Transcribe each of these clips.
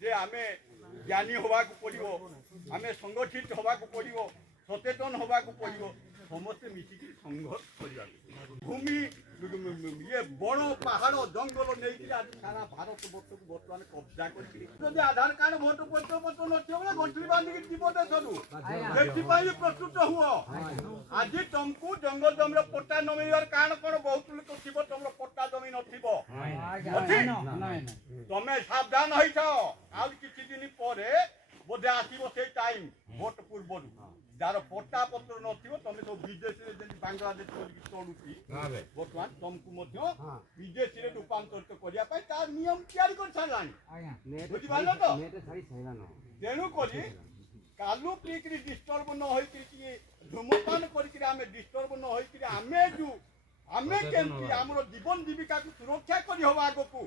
जे आमे ज्ञानी होगा पड़ो आम संगठित होगा पड़ो सचेतन होगा पड़ो समस्ते मिसिक संघर्ष करने भूमि ये बण पहाड़ जंगल नहीं आज सारा भारत वर्ष को बर्तमान कब्जा कर आधार कार्ड भोट पत्र नथिबे गंठली बांधिक जीव देश प्रस्तुत हुआ आज तुमको जंगल जमी पट्टा न मिलवार कारण कौन बहुत लोक थी तुम पट्टा जमी नमें सावधान हो कि दिन पर बोधे आसो से टाइम भोट पूर्व जार पट्टा पत्र नथिबो तमे सब विदेश रे बांग्लादेश चलुची बर्तमान तुमको विदेश रे रूपांतरित करिया पाई तार नियम तैयारी कर सारलानी बुझि पालो तो तेणु करी कालू पीकरी डिस्टर्ब न होई कि धूमपान करी आमे डिस्टर्ब न होई कि आमे केमती हमरो जीवन जीविका को सुरक्षा करी होबा आगो को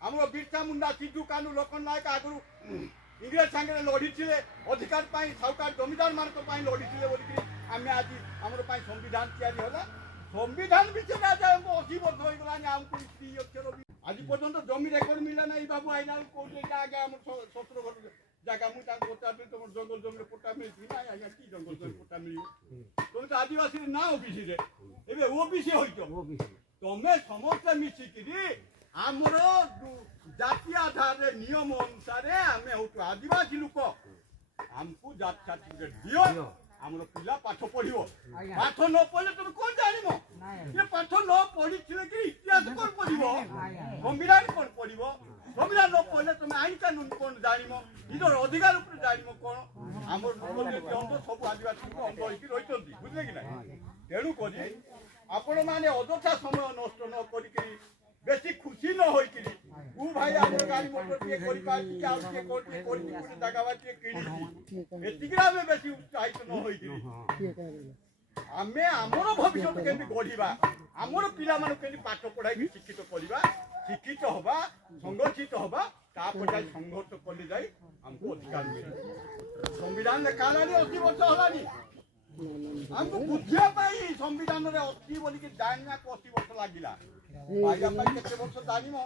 हमरो बिरसा मुंडा सिद्धू कानू लोकन नायक आगु इंग्रेज सांगे लड़ी अधिकार साहूकार जमीदार मान लड़ी आम आज आम संविधान तैयारी होला संविधान विषय आज 80 वर्ष हो गला आमको अक्षर आज पर्यंत जमी रेकर्ड मिला ना बाबू आईना कौन आगे आम शत्रु घर जगह मुझे पचार तुम जंगल जमी पट्टा मिली ना आज्ञा कि जंगल जमी पट्टा मिल तुम तो आदिवासी ना ओबीसी ओबीसी हो तुम्हें समस्त मिसिकी आमर जाति आधार नियम अनुसार आम हूँ आदिवासी लोक आमको जाति सर्टिफिकेट दियो आम पिला पाठ पढ़ो पाठ न पढ़े तुम कौन जान पाठ न पढ़ी कि इतिहास कौन पढ़ो संविधान कौन पढ़ो संविधान न पढ़ले तुम आईन कानून कौन जान निजर अधिकार जान कौन आम सब आदिवासी अंग होती रही बुझे कि ना तेणुक आपण मैंने अଯଥା समय नष्ट न कर बेसी खुशी न हो भाई आम गाड़ी मोटर टे जगह बेसी उत्साहित न हो आमे आमर भविष्य केमती गढ़ा आमर पिला पाठ पढ़ाई शिक्षित करवा शिक्षित हवा संगठित हवा संघर्ष कले जाए आमको अधिकार मिले संविधान देखा 80 वर्ष है हमको बुझाई संविधान 80 बोलिक जाना 80 वर्ष लगे पाइबा केते वर्ष जानिम